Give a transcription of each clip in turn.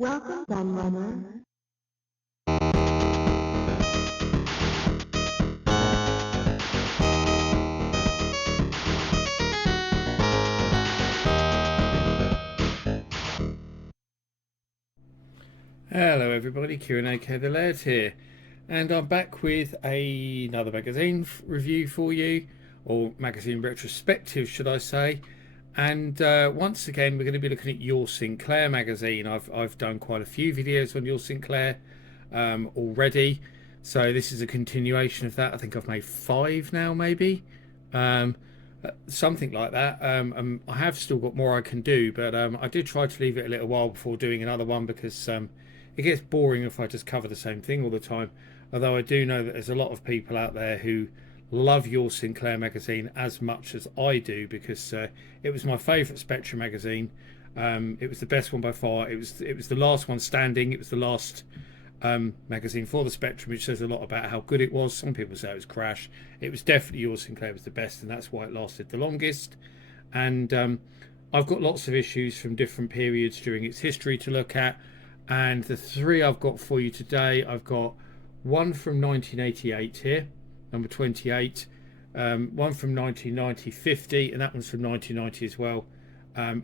Welcome, Gunrunner. Hello everybody, Kieran aka The Laird here, and I'm back with another magazine review for you, or magazine retrospective should I say. And once again we're going to be looking at Your Sinclair magazine. I've done quite a few videos on Your Sinclair already, so this is a continuation of that. I think I've made 5 now maybe, um, something like that. I have still got more I can do, but I did try to leave it a little while before doing another one because it gets boring if I just cover the same thing all the time. Although I do know that there's a lot of people out there who love Your Sinclair magazine as much as I do, because it was my favourite Spectrum magazine. It was the best one by far. It was the last one standing. It was the last magazine for the Spectrum, which says a lot about how good it was. Some people say it was crash. It was definitely Your Sinclair was the best, and that's why it lasted the longest. And I've got lots of issues from different periods during its history to look at, and the 3 I've got for you today, I've got one from 1988 here, number 28, one from 1990, 50, and that one's from 1990 as well,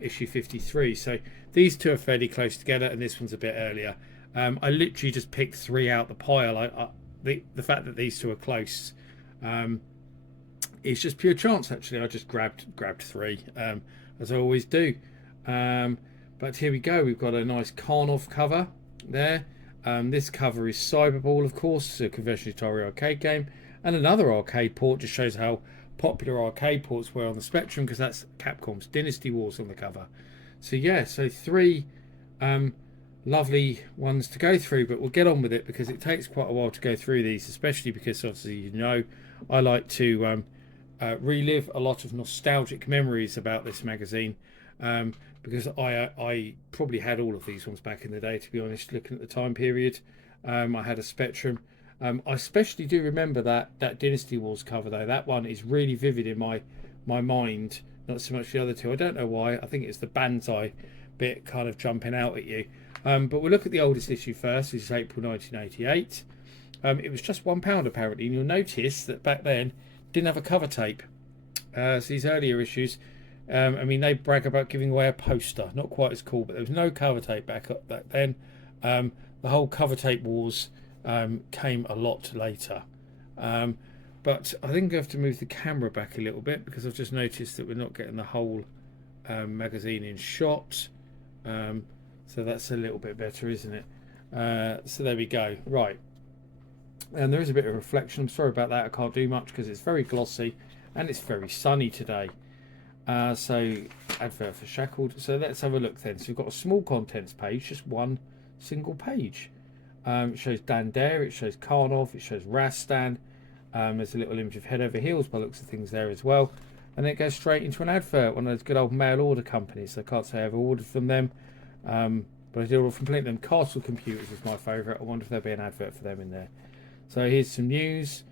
issue 53. So these two are fairly close together, and this one's a bit earlier. I literally just picked 3 out the pile. The fact that these two are close, it's just pure chance. Actually, I just grabbed 3, as I always do. But here we go. We've got a nice Karnov cover there. This cover is Cyberball, of course, a conventional Atari arcade game, and another arcade port. Just shows how popular arcade ports were on the Spectrum, because that's Capcom's Dynasty Wars on the cover. So yeah, so 3 lovely ones to go through, but we'll get on with it because it takes quite a while to go through these, especially because obviously I like to relive a lot of nostalgic memories about this magazine, because I probably had all of these ones back in the day, to be honest, looking at the time period. I had a Spectrum. I especially do remember that Dynasty Wars cover though. That one is really vivid in my mind, not so much the other two. I don't know why. I think it's the Banzai bit kind of jumping out at you. But we'll look at the oldest issue first, which is April 1988. It was just £1 apparently, and you'll notice that back then didn't have a cover tape. So these earlier issues, I mean, they brag about giving away a poster, not quite as cool, but there was no cover tape back then. The whole cover tape wars came a lot later. But I think I have to move the camera back a little bit because I've just noticed that we're not getting the whole magazine in shot. So that's a little bit better, isn't it? So there we go. Right. And there is a bit of reflection. I'm sorry about that. I can't do much because it's very glossy and it's very sunny today. So advert for Shackled. So let's have a look then. So we've got a small contents page, just one single page. It shows Dan Dare, it shows Karnov, it shows Rastan. There's a little image of Head Over Heels by the looks of things there as well. And then it goes straight into an advert, one of those good old mail order companies. I can't say I ever ordered from them, but I did order from plenty of them. Castle Computers is my favourite. I wonder if there'll be an advert for them in there. So here's some news.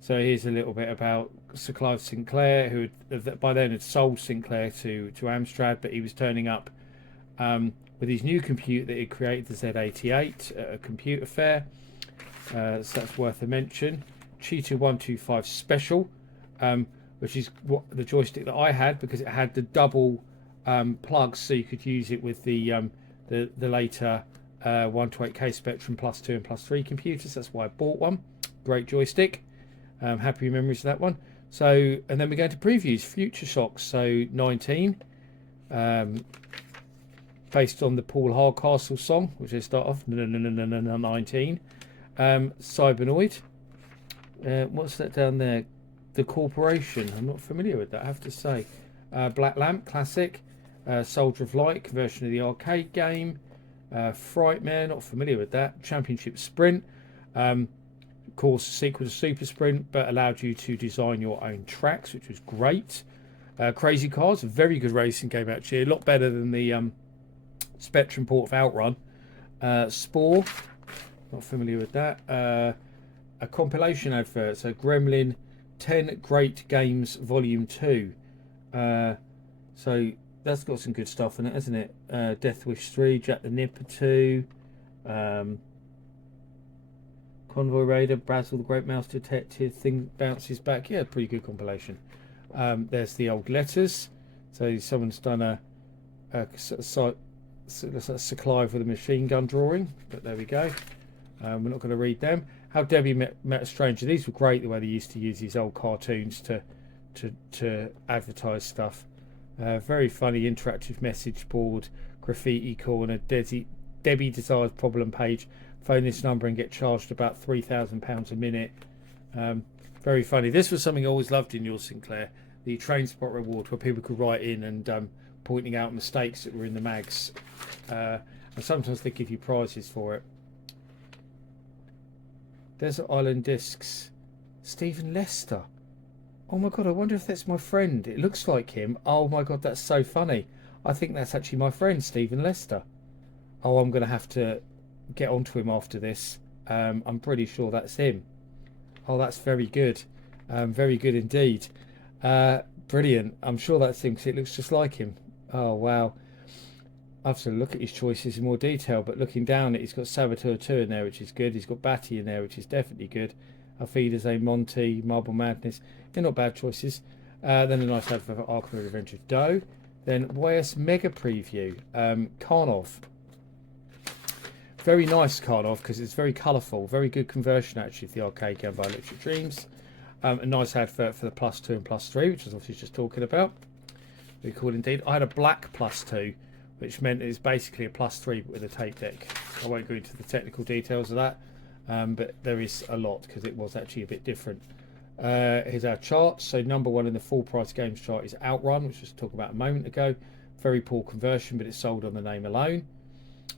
So here's a little bit about Sir Clive Sinclair, who by then had sold Sinclair to Amstrad, but he was turning up with his new computer that he created, the Z88, at a computer fair. So that's worth a mention. Cheetah 125 Special, which is what the joystick that I had, because it had the double plugs, so you could use it with the later 128K Spectrum plus 2 and plus 3 computers. That's why I bought one. Great joystick. Happy memories of that one. So, and then we go to previews. Future Shocks. So 19, based on the Paul Hardcastle song, which they start off 19. Cybernoid. What's that down there? The Corporation. I'm not familiar with that, I have to say. Black Lamp Classic. Soldier of Light, conversion of the arcade game. Frightmare, not familiar with that. Championship Sprint. Of course, a sequel to Super Sprint, but allowed you to design your own tracks, which was great. Crazy Cars, a very good racing game actually, a lot better than the Spectrum port of Outrun. Spore, not familiar with that. A compilation advert, so Gremlin 10 Great Games Volume 2. So That's got some good stuff in it, hasn't it? Death Wish 3, Jack the Nipper 2, um, Convoy Raider, Basil the Great Mouse Detective, Thing Bounces Back. Yeah, pretty good compilation. There's the old letters. So someone's done a Sinclair with a machine gun drawing, but there we go. We're not going to read them. How Debbie Met a Stranger. These were great, the way they used to use these old cartoons to advertise stuff. Very funny interactive message board, graffiti corner, Debbie Desires problem page. Phone this number and get charged about £3,000 a minute. Very funny. This was something I always loved in Your Sinclair, the train spot reward, where people could write in and pointing out mistakes that were in the mags. And sometimes they give you prizes for it. Desert Island Discs. Stephen Lester. Oh my god, I wonder if that's my friend. It looks like him. Oh my god, that's so funny. I think that's actually my friend, Stephen Lester. Oh, I'm going to have to get onto him after this. I'm pretty sure that's him. Oh, that's very good. Very good indeed. Brilliant. I'm sure that's him because it looks just like him. Oh, wow. I have to look at his choices in more detail, but looking down it, he's got Saboteur 2 in there, which is good. He's got Batty in there, which is definitely good. Alfides A. Monty, Marble Madness. They're not bad choices. Then a nice ad for Arkham Adventure Doe. Then YS Mega Preview. Karnov. Very nice Karnov because it's very colourful. Very good conversion actually of the arcade game by Electric Dreams. A nice advert for the +2 and +3, which I was obviously just talking about. Very cool indeed. I had a black +2, which meant it's basically a +3 with a tape deck. I won't go into the technical details of that, but there is a lot because it was actually a bit different. Here's our chart. So number 1 in the full price games chart is Outrun, which I was talking about a moment ago. Very poor conversion, but it's sold on the name alone.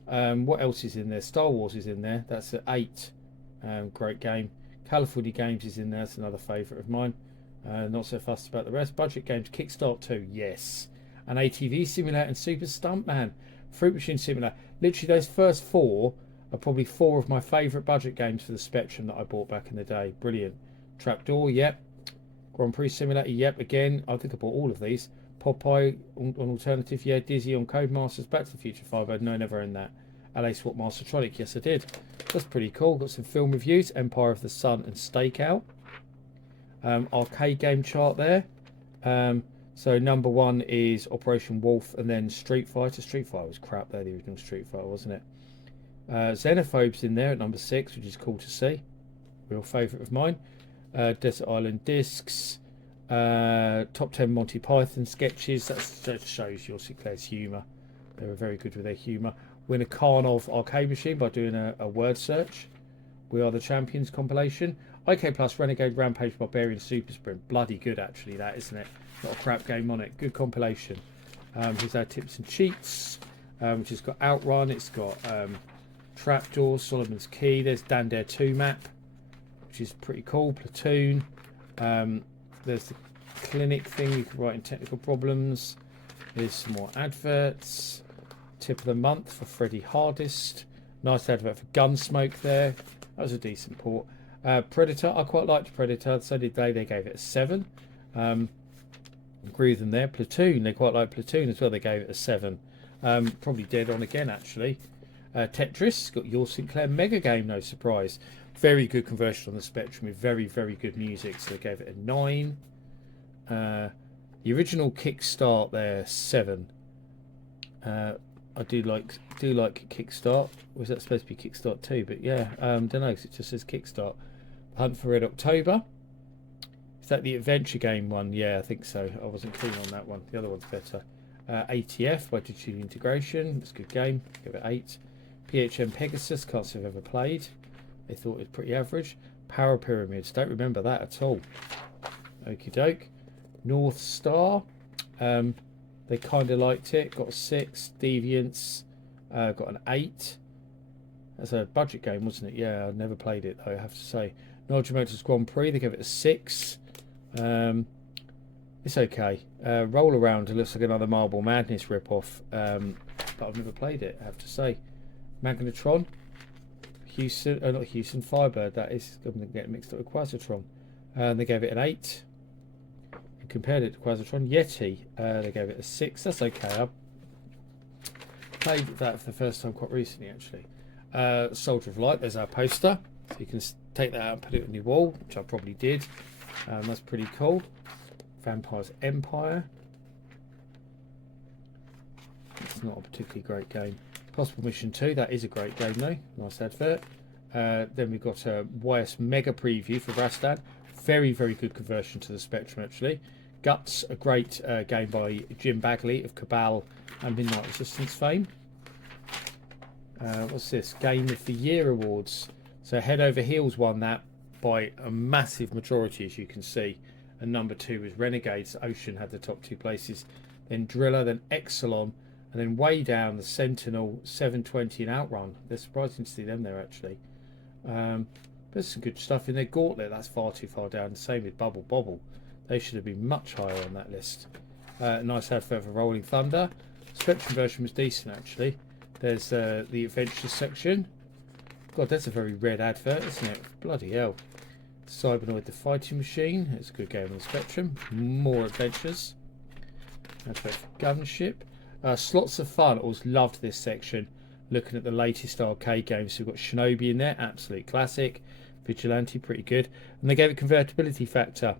What else is in there? Star Wars is in there. That's at 8. Great game. California Games is in there. That's another favourite of mine. Not so fussed about the rest. Budget games. Kickstart 2. Yes. An ATV Simulator and Super Stuntman. Fruit Machine Simulator. Literally those first 4 are probably 4 of my favourite budget games for the Spectrum that I bought back in the day. Brilliant. Trapdoor. Yep. Grand Prix Simulator. Yep. Again, I think I bought all of these. Popeye on Alternative, yeah. Dizzy on Codemasters, Back to the Future 5. No, never owned that. LA SWAT Mastertronic, yes I did. That's pretty cool. Got some film reviews. Empire of the Sun and Stakeout. Arcade game chart there. So number 1 is Operation Wolf, and then Street Fighter. Street Fighter was crap there, the original Street Fighter, wasn't it? Xenophobes in there at number 6, which is cool to see. Real favourite of mine. Desert Island Discs. Top 10 Monty Python sketches. That shows Your Sinclair's humour. They were very good with their humour. Win a Karnov arcade machine by doing a word search. We Are the Champions compilation. IK Plus Renegade Rampage Barbarian Super Sprint. Bloody good actually, that, isn't it? Not a crap game on it. Good compilation. Here's our tips and cheats, which has got Outrun. It's got Trapdoor, Solomon's Key. There's Dan Dare 2 map, which is pretty cool. Platoon. There's the clinic thing. You can write in technical problems. Here's some more adverts. Tip of the month for Freddie Hardest. Nice advert for Gunsmoke there. That was a decent port. Predator. I quite liked Predator. So did they. They gave it a 7. Agree with them there. Platoon. They quite like Platoon as well. They gave it a 7. Probably dead on again actually. Tetris. Got Your Sinclair Mega Game. No surprise. Very good conversion on the Spectrum with very, very good music. So they gave it a 9. The original Kickstart there, 7. I do like Kickstart. Was that supposed to be Kickstart 2? But yeah, don't know because it just says Kickstart. Hunt for Red October. Is that the adventure game one? Yeah, I think so. I wasn't keen on that one. The other one's better. ATF by Digital Integration. It's a good game. Give it 8. PHM Pegasus. Can't say I've ever played. They thought it was pretty average. Power Pyramids. Don't remember that at all. Okie doke. North Star. They kind of liked it. Got a 6. Deviants. Got an 8. That's a budget game, wasn't it? Yeah, I never played it though, I have to say. Nigel Motors Grand Prix. They gave it a 6. It's okay. Roll Around. It looks like another Marble Madness rip-off. But I've never played it, I have to say. Magnetron. Houston, not Houston, Firebird. That is. I'm going to get mixed up with Quasitron. They gave it an 8. and compared it to Quasitron. Yeti, they gave it a 6. That's okay. I played that for the first time quite recently, actually. Soldier of Light, there's our poster. So you can take that out and put it on your wall, which I probably did. That's pretty cool. Vampire's Empire. It's not a particularly great game. Possible Mission 2, that is a great game though. Nice advert. Then we've got a YS Mega Preview for Rastan. Very, very good conversion to the Spectrum, actually. Guts, a great game by Jim Bagley of Cabal and Midnight Resistance fame. What's this? Game of the Year Awards. So Head Over Heels won that by a massive majority, as you can see. And number 2 was Renegades. Ocean had the top 2 places. Then Driller, then Exelon, and then way down the Sentinel, 720 and Outrun. They're surprising to see them there, actually. There's some good stuff in there. Gauntlet, that's far too far down. The same with Bubble Bobble. They should have been much higher on that list. Nice advert for Rolling Thunder. Spectrum version was decent, actually. There's the Adventures section. God, that's a very red advert, isn't it? Bloody hell. Cybernoid the Fighting Machine. It's a good game on the Spectrum. More adventures. Advert for Gunship. Slots of Fun. Always loved this section. Looking at the latest arcade games. So we've got Shinobi in there. Absolute classic. Vigilante. Pretty good. And they gave it convertibility factor.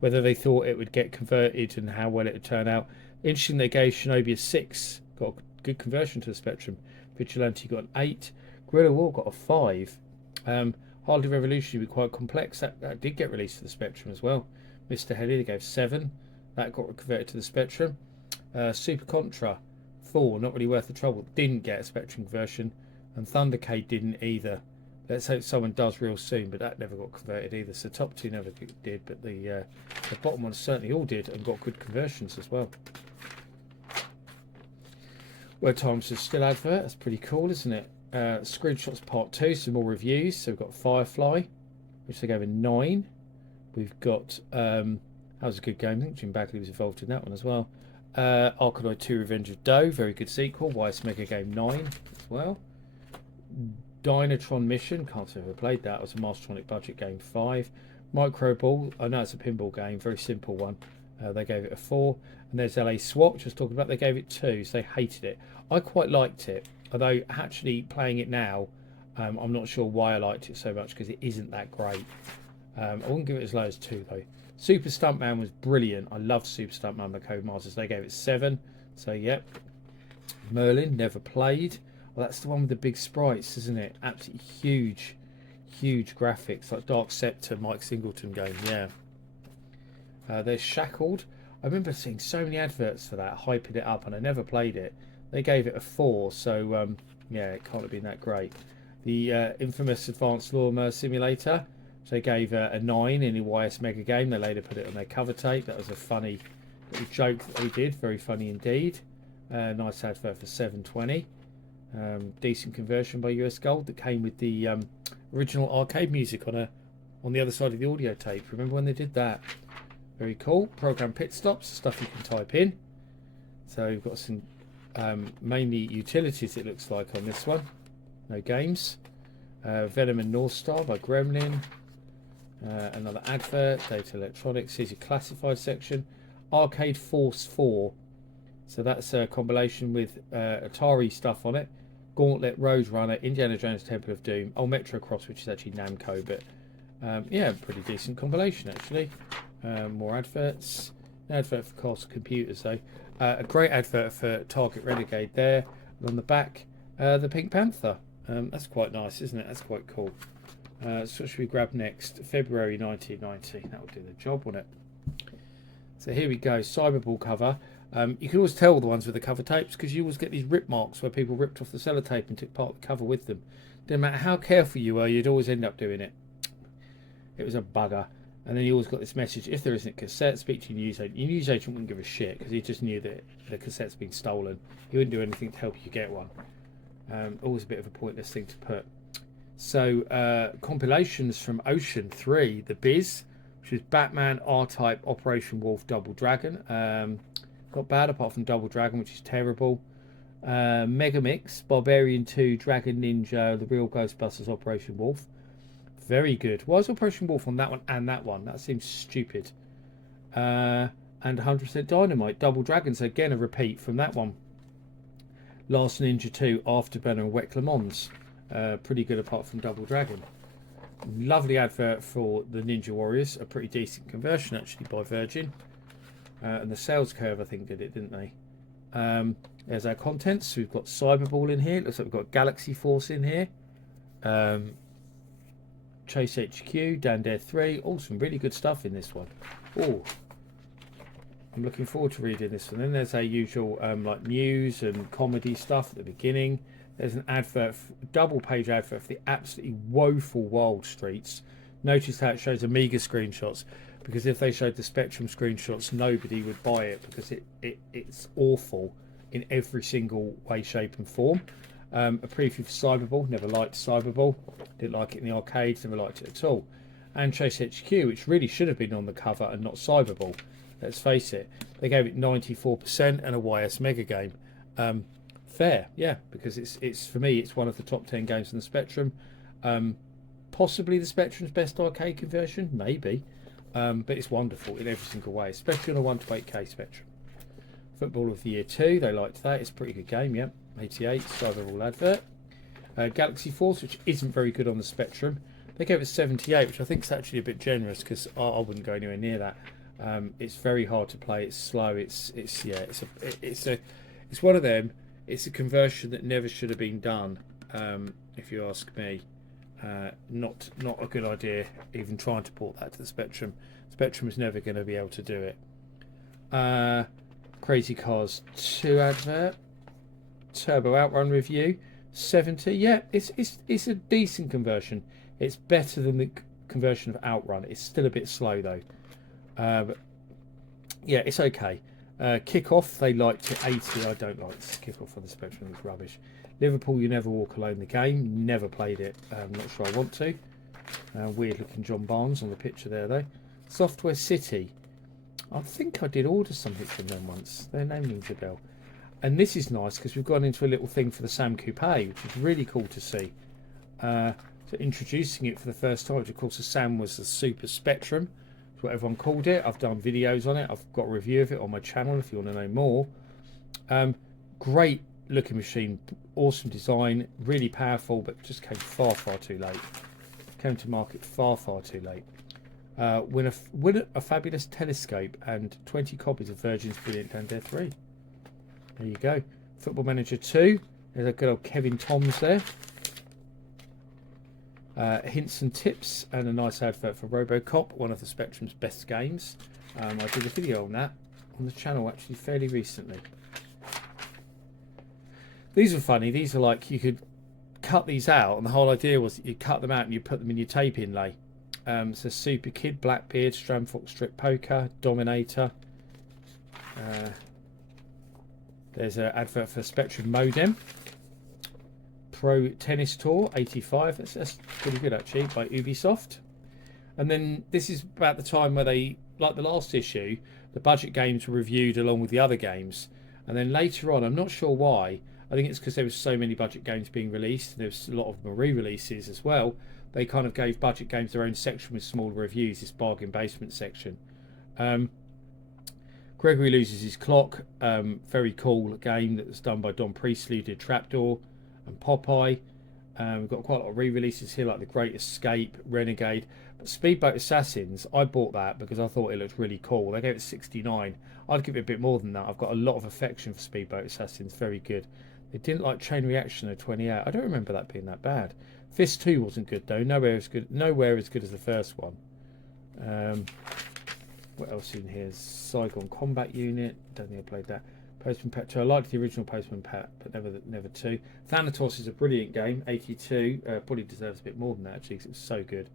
Whether they thought it would get converted and how well it would turn out. Interesting, they gave Shinobi a 6. Got a good conversion to the Spectrum. Vigilante got an 8. Guerrilla War got a 5. Hardly Revolutionary, but quite complex. That did get released to the Spectrum as well. Mr. Heli, they gave 7. That got converted to the Spectrum. Super Contra 4, not really worth the trouble. Didn't get a Spectrum version. And Thundercade didn't either. Let's hope someone does real soon, but that never got converted either. So top 2 never did, but the bottom ones certainly all did and got good conversions as well. Word Times is still advert. That's pretty cool, isn't it? Screenshots Part 2, some more reviews. So we've got Firefly, which they gave a 9. We've got that was a good game. I think Jim Bagley was involved in that one as well. Arkanoid 2 Revenge of Doe, very good sequel. YS Mega Game 9 as well. Dynatron Mission, can't say I've ever played that. It was a Mastertronic budget game, 5. Micro Ball, I know it's a pinball game, very simple one. They gave it a 4. And there's LA SWAT, which I was talking about, they gave it 2, so they hated it. I quite liked it, although actually playing it now, I'm not sure why I liked it so much, because it isn't that great. I wouldn't give it as low as 2 though. Super Stuntman was brilliant. I loved Super Stuntman by Codemasters. They gave it 7, so yep. Merlin, never played. Well, that's the one with the big sprites, isn't it? Absolutely huge, huge graphics, like Dark Scepter, Mike Singleton game, yeah. There's Shackled. I remember seeing so many adverts for that, hyping it up, and I never played it. They gave it a 4, so yeah, it can't have been that great. The infamous Advanced Lawnmower Simulator, so they gave a 9 in the YS Mega Game. They later put it on their cover tape. That was a funny little joke that they did, very funny indeed. Nice advert for 720. Decent conversion by US Gold that came with the original arcade music on the other side of the audio tape. Remember when they did that? Very cool. Program pit stops, stuff you can type in. So you've got some mainly utilities, it looks like, on this one. No games. Venom and North Star by Gremlin. Another advert. Data Electronics. Here's your classified section. Arcade Force 4. So that's a combination with Atari stuff on it. Gauntlet, Roadrunner, Indiana Jones Temple of Doom, Metro Cross, which is actually Namco, but yeah, pretty decent combination actually. More adverts. An advert for Castle Computers though. A great advert for Target Renegade there. And on the back, the Pink Panther. That's quite nice, isn't it? That's quite cool. So what should we grab next? February 1990. That would do the job, wouldn't it? So here we go. Cyberball cover. You can always tell the ones with the cover tapes because you always get these rip marks where people ripped off the sellotape and took part of the cover with them. Didn't matter how careful you were, you'd always end up doing it. It was a bugger. And then you always got this message: if there isn't a cassette, speak to your newsagent. Your newsagent wouldn't give a shit because he just knew that the cassette's been stolen. He wouldn't do anything to help you get one. Always a bit of a pointless thing to put. So compilations from Ocean 3, The Biz, which is Batman, R-Type, Operation Wolf, Double Dragon. Not bad apart from Double Dragon, which is terrible. Mega Mix, Barbarian 2, Dragon Ninja, The Real Ghostbusters, Operation Wolf. Very good. Why is Operation Wolf on that one and that one? That seems stupid. and 100% Dynamite. Double Dragons, again a repeat from that one. Last Ninja 2, Afterburner and Wet Le Mans. Pretty good apart from Double Dragon. Lovely advert for the Ninja Warriors. A pretty decent conversion actually by Virgin. And the sales curve I think did it, didn't they? There's our contents. We've got Cyberball in here. Looks like we've got Galaxy Force in here. Chase HQ, Dan Dare 3. All some really good stuff in this one. Oh, I'm looking forward to reading this one. Then there's our usual like news and comedy stuff at the beginning. There's an advert, double page advert for the absolutely woeful Wild Streets. Notice how it shows Amiga screenshots, because if they showed the Spectrum screenshots, nobody would buy it because it's awful in every single way, shape and form. A preview for Cyberball. Never liked Cyberball. Didn't like it in the arcades. Never liked it at all. And Chase HQ, which really should have been on the cover and not Cyberball. Let's face it. They gave it 94% and a YS Mega game. Fair, yeah, because it's for me, it's one of the top 10 games in the Spectrum. Possibly the Spectrum's best arcade conversion, maybe. But it's wonderful in every single way, especially on a 1 to 8K Spectrum. Football of the Year 2, they liked that. It's a pretty good game, yeah. 88, Cyberball advert. Galaxy Force, which isn't very good on the Spectrum. They gave it 78, which I think is actually a bit generous because I wouldn't go anywhere near that. It's very hard to play. It's slow. It's one of them. It's a conversion that never should have been done, if you ask me. Not a good idea. Even trying to port that to the Spectrum. Spectrum is never going to be able to do it. Crazy Cars 2 advert. Turbo Outrun review. 70. Yeah, it's a decent conversion. It's better than the conversion of Outrun. It's still a bit slow though. But yeah, it's okay. Kickoff, they liked it 80. I don't like this Kickoff on the Spectrum. It's rubbish. Liverpool, You Never Walk Alone, the game. Never played it. I'm not sure I want to. Weird looking John Barnes on the picture there though. Software City. I think I did order something from them once. Their name rings a bell. And this is nice because we've gone into a little thing for the Sam Coupe, which is really cool to see. So introducing it for the first time, which of course the Sam was the Super Spectrum. That's what everyone called it. I've done videos on it. I've got a review of it on my channel if you want to know more. Great looking machine, awesome design, really powerful, but just came far too late. Came to market far too late. Win a fabulous telescope and 20 copies of Virgin's brilliant Dan Dare 3. There you go. Football Manager 2. There's a good old Kevin Toms there. Hints and tips and a nice advert for RoboCop, one of the Spectrum's best games. I did a video on that on the channel actually fairly recently. These are funny. These are like you could cut these out, and the whole idea was that you cut them out and you put them in your tape inlay. So Super Kid, Blackbeard, Stramfox Strip Poker, Dominator. There's an advert for Spectrum Modem. Pro Tennis Tour 85. That's pretty good actually, by Ubisoft. And then this is about the time where they, like the last issue, the budget games were reviewed along with the other games. And then later on, I'm not sure why, I think it's because there was so many budget games being released. There was a lot of them re-releases as well. They kind of gave budget games their own section with smaller reviews, this bargain basement section. Gregory Loses His Clock, very cool game that was done by Don Priestley, who did Trapdoor and Popeye. We've got quite a lot of re-releases here like The Great Escape, Renegade. But Speedboat Assassins, I bought that because I thought it looked really cool. They gave it 69. I'd give it a bit more than that. I've got a lot of affection for Speedboat Assassins, very good. They didn't like Chain Reaction at 28. I don't remember that being that bad. Fist 2 wasn't good though, nowhere as good as the first one. What else in here? Saigon Combat Unit, don't think I played that. Postman Pat 2, I liked the original Postman Pat, but never 2. Thanatos is a brilliant game, 82. Probably deserves a bit more than that actually, because it was so good.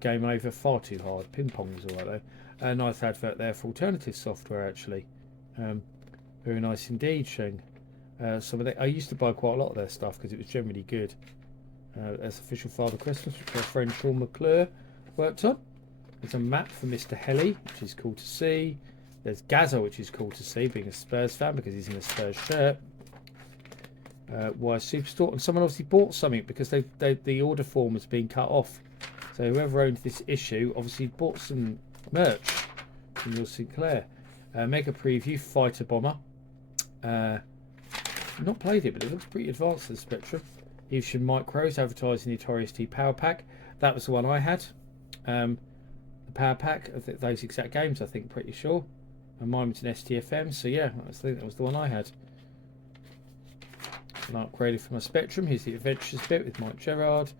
Game Over, far too hard. Ping Pong was alright though. A nice advert there for alternative software actually. Very nice indeed, showing some of that. I used to buy quite a lot of their stuff because it was generally good. As Official Father Christmas, which our friend Sean McClure worked on. There's a map for Mr. Helly, which is cool to see. There's Gazza, which is cool to see, being a Spurs fan because he's in a Spurs shirt. Why Superstore, and someone obviously bought something because the order form has been cut off. So whoever owned this issue obviously bought some merch. from Your Sinclair. Mega Preview, Fighter Bomber. Not played it, but it looks pretty advanced, the Spectrum. Evesham Micros, advertising the Atari ST Power Pack. That was the one I had. The Power Pack of those exact games, I think, pretty sure. And mine was an STFM, so yeah, I think that was the one I had. And I upgraded for my Spectrum. Here's the Adventures bit with Mike Gerard.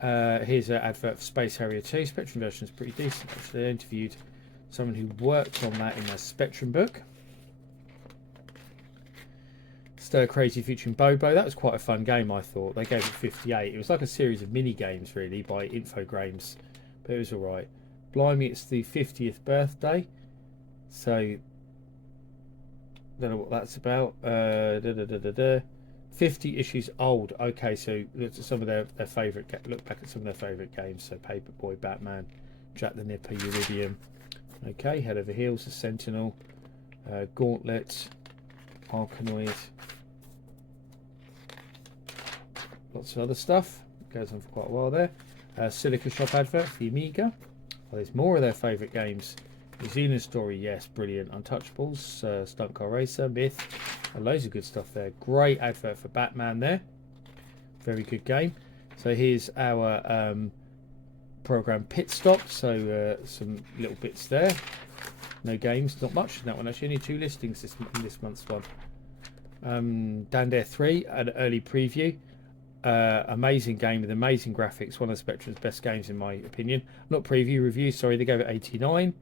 Here's an advert for Space Harrier 2. Spectrum version is pretty decent, actually. I interviewed someone who worked on that in their Spectrum book. Stir Crazy featuring Bobo. That was quite a fun game, I thought. They gave it 58. It was like a series of mini games, really, by Infogrames, but it was alright. Blimey, it's the 50th birthday, so don't know what that's about. 50 issues old. Okay, so look at some of their favourite. Look back at some of their favourite games. So Paperboy, Batman, Jack the Nipper, Uridium. Okay, Head Over Heels, The Sentinel, Gauntlet, Arkanoid. Lots of other stuff. Goes on for quite a while there. Silica Shop advert for the Amiga. Well, there's more of their favourite games. New Zealand Story, yes, brilliant. Untouchables, Stunt Car Racer, Myth, and loads of good stuff there. Great advert for Batman there. Very good game. So here's our program Pit Stop. So some little bits there. No games, not much in that one actually. Only 2 listings in this month's one. Dan Dare 3, an early preview. Amazing game with amazing graphics. One of Spectrum's best games in my opinion. Not preview, review, sorry. They gave it 89.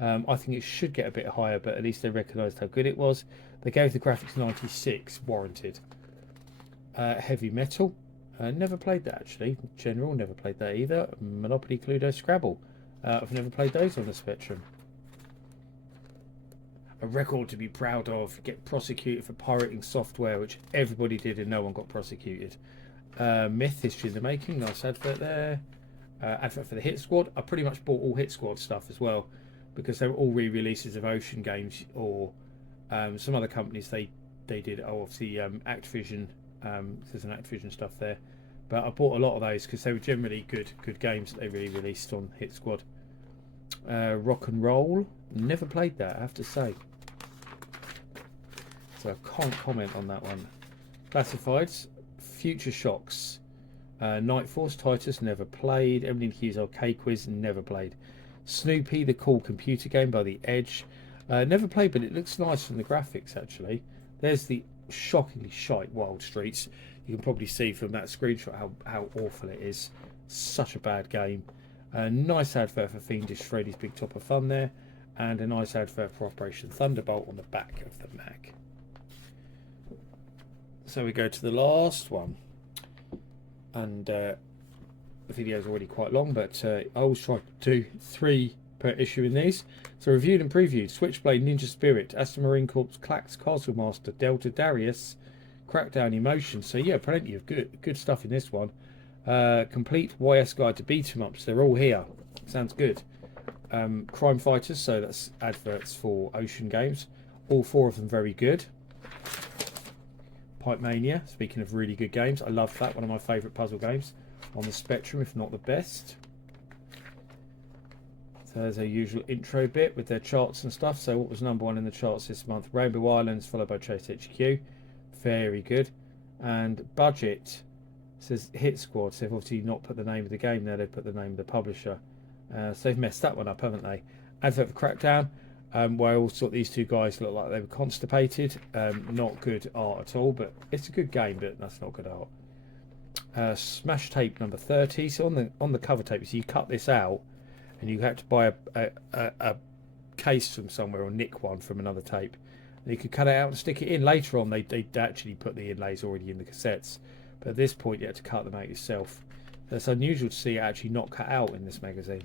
I think it should get a bit higher, but at least they recognised how good it was. They gave the graphics 96, warranted. Heavy Metal. Never played that actually. General, never played that either. Monopoly, Cluedo, Scrabble. I've never played those on the Spectrum. A record to be proud of. Get prosecuted for pirating software, which everybody did and no one got prosecuted. Myth, History in the Making. Nice advert there. Advert for the Hit Squad. I pretty much bought all Hit Squad stuff as well, because they were all re-releases of Ocean Games or some other companies. They did. Oh, obviously Activision. There's an Activision stuff there, but I bought a lot of those because they were generally good games that they really released on Hit Squad. Rock and Roll. Never played that, I have to say, so I can't comment on that one. Classifieds. Future Shocks. Night Force, Titus, never played. Emily Hughes Arcade Quiz, never played. Snoopy, the cool computer game by The Edge. Never played, but it looks nice from the graphics actually. There's the shockingly shite Wild Streets. You can probably see from that screenshot how awful it is. Such a bad game. A nice advert for Fiendish Freddy's Big Top of Fun there, and a nice advert for Operation Thunderbolt on the back of the Mac. So we go to the last one, and the video is already quite long, but I always try to do 3 per issue in these. So reviewed and previewed: Switchblade, Ninja Spirit, Aston Marine Corps, Clax, Castle Master, Delta Darius, Crackdown Emotion. So yeah, plenty of good stuff in this one. Complete YS Guide to Beat 'em Ups. They're all here. Sounds good. Crime Fighters. So that's adverts for Ocean Games. All 4 of them very good. Pipe Mania. Speaking of really good games, I love that. One of my favourite puzzle games on the Spectrum, if not the best. So there's a usual intro bit with their charts and stuff. So what was #1 in the charts this month? Rainbow Islands, followed by Chase HQ. Very good. And budget says Hit Squad. So they've obviously not put the name of the game there. They've put the name of the publisher. So they've messed that one up, haven't they? Advert for Crackdown. Where I also thought these 2 guys looked like they were constipated. Not good art at all, but it's a good game, but that's not good art. Smash tape number 30. So on the cover tape, so you cut this out, and you have to buy a case from somewhere or nick one from another tape. And you could cut it out and stick it in. Later on, they actually put the inlays already in the cassettes, but at this point, you had to cut them out yourself. It's unusual to see it actually not cut out in this magazine.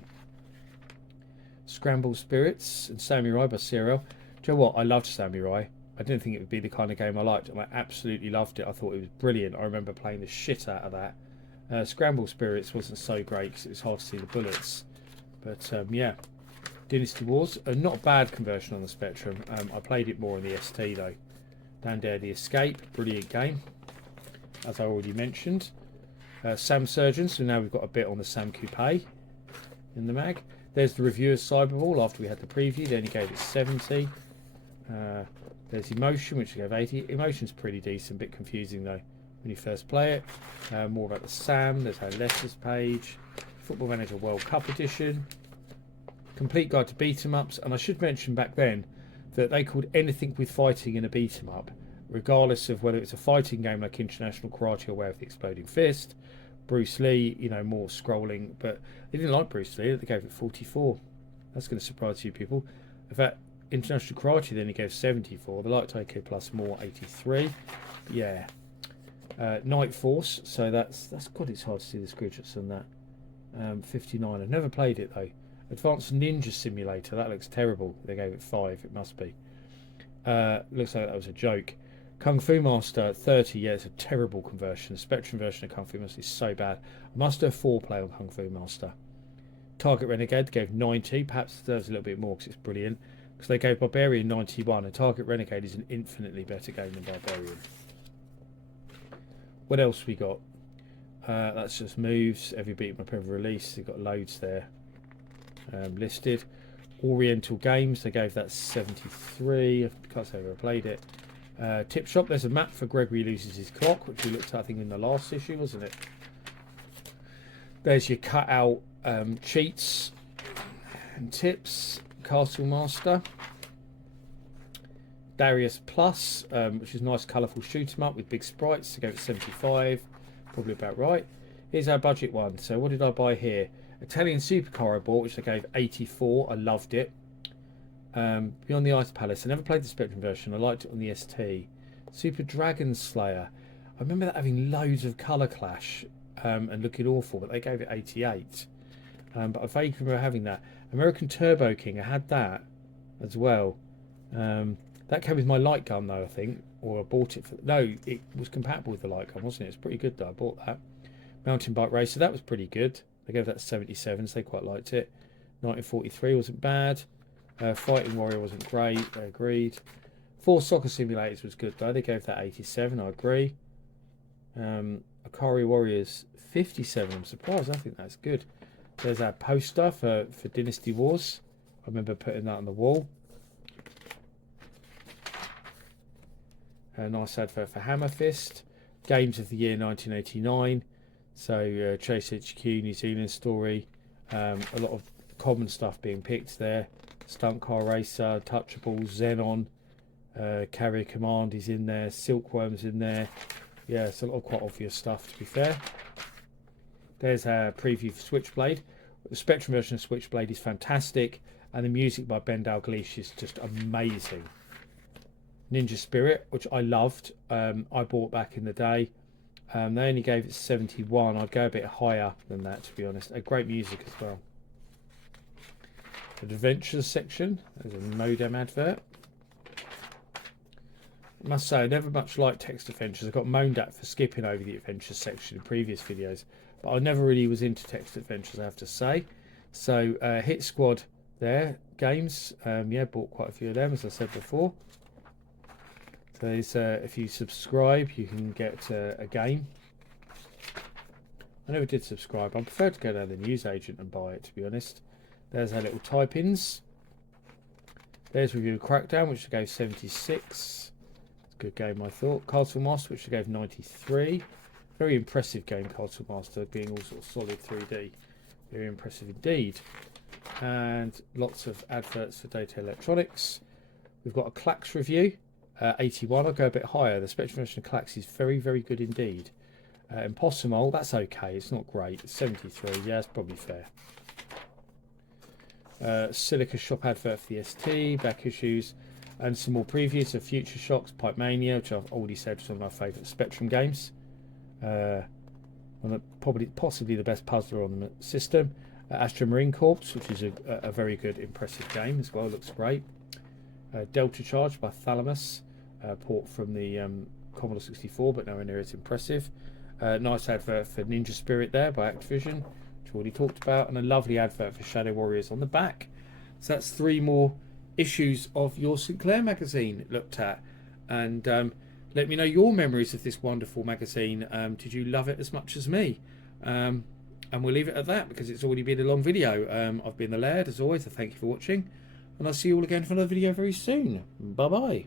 Scramble Spirits and Samurai by Serial. Do you know what? I loved Samurai. I didn't think it would be the kind of game I liked, and I absolutely loved it. I thought it was brilliant. I remember playing the shit out of that. Scramble Spirits wasn't so great because it was hard to see the bullets. But yeah, Dynasty Wars, not a bad conversion on the Spectrum. I played it more on the ST though. Dan Dare the Escape, brilliant game, as I already mentioned. Sam Surgeon, so now we've got a bit on the Sam Coupe in the mag. There's the review of Cyberball after we had the preview. They only gave it 70. There's Emotion, which gave 80. Emotion's pretty decent, a bit confusing though when you first play it. More about the SAM. There's our letters page. Football Manager World Cup Edition. Complete guide to beat 'em ups. And I should mention back then that they called anything with fighting in a beat 'em up, regardless of whether it's a fighting game like International Karate or Way of the Exploding Fist. Bruce Lee, you know, more scrolling, but they didn't like Bruce Lee. They gave it 44. That's going to surprise you people. In fact, International Karate then he gave 74. They liked OK Plus more, 83. But yeah, Night Force. So that's God. It's hard to see the screenshots on that. 59. I've never played it though. Advanced Ninja Simulator. That looks terrible. They gave it 5. It must be. Looks like that was a joke. Kung Fu Master 30, yeah, it's a terrible conversion. The Spectrum version of Kung Fu Master is so bad. I must do a 4-play on Kung Fu Master. Target Renegade gave 90, perhaps deserves a little bit more because it's brilliant. Because they gave Barbarian 91, and Target Renegade is an infinitely better game than Barbarian. What else we got? That's just moves. Every beat up, every release. They've got loads there listed. Oriental Games, they gave that 73. I can't say I've ever played it. Tip Shop, there's a map for Gregory Loses His Clock, which we looked at I think in the last issue, wasn't it? There's your cut out cheats and tips. Castle Master. Darius Plus, which is a nice colourful shoot 'em up with big sprites. To go at 75, probably about right. Here's our budget one. So what did I buy here? Italian Supercar I bought, which I gave 84. I loved it. Beyond the Ice Palace. I never played the Spectrum version. I liked it on the ST. Super Dragon Slayer. I remember that having loads of colour clash and looking awful, but they gave it 88. But I vaguely remember having that. American Turbo King. I had that as well. That came with my light gun though, I think, or I bought it for. No, it was compatible with the light gun, wasn't it? It's pretty good though. I bought that. Mountain Bike Racer. That was pretty good. They gave that 77, so they quite liked it. 1943 wasn't bad. Fighting Warrior wasn't great. They agreed. 4 Soccer Simulators was good though. They gave that 87. I agree. Akari Warriors 57. I'm surprised. I think that's good. There's our poster for Dynasty Wars. I remember putting that on the wall. A nice advert for Hammer Fist. Games of the Year 1989. So Chase HQ, New Zealand story. A lot of common stuff being picked there. Stunt Car Racer, Touchables, Xenon, Carrier Command is in there. Silkworm's in there. Yeah, it's a lot of quite obvious stuff to be fair. There's our preview for Switchblade. The Spectrum version of Switchblade is fantastic, and the music by Ben Dalglish is just amazing. Ninja Spirit, which I loved, I bought back in the day. They only gave it 71. I'd go a bit higher than that, to be honest. Great music as well. Adventures section. There's a modem advert. I must say, I never much liked text adventures. I got moaned at for skipping over the adventures section in previous videos, but I never really was into text adventures, I have to say. So Hit Squad there, games. Yeah, bought quite a few of them, as I said before. So there's, if you subscribe, you can get a game. I never did subscribe. I prefer to go down the newsagent and buy it, to be honest. There's our little type-ins. There's Review of Crackdown, which I gave 76. It's a good game, I thought. Castle Master, which I gave 93. Very impressive game, Castle Master, being all sort of solid 3D. Very impressive indeed. And lots of adverts for Data Electronics. We've got a Clax review, 81. I'll go a bit higher. The Spectrum version of Clax is very, very good indeed. Impossible, that's okay. It's not great. It's 73. Yeah, it's probably fair. Silica Shop advert for the ST, back issues, and some more previews of Future Shocks, Pipe Mania, which I've already said was one of my favourite Spectrum games. Possibly the best puzzler on the system. Astra Marine Corps, which is a very good, impressive game as well. Looks great. Delta Charge by Thalamus, port from the Commodore 64, but nowhere near as impressive. Nice advert for Ninja Spirit there by Activision, which we already talked about, and a lovely advert for Shadow Warriors on the back. So that's 3 more issues of Your Sinclair magazine looked at, and let me know your memories of this wonderful magazine. Did you love it as much as me? And we'll leave it at that because it's already been a long video. I've been the Laird as always. I thank you for watching, and I'll see you all again for another video very soon. Bye bye.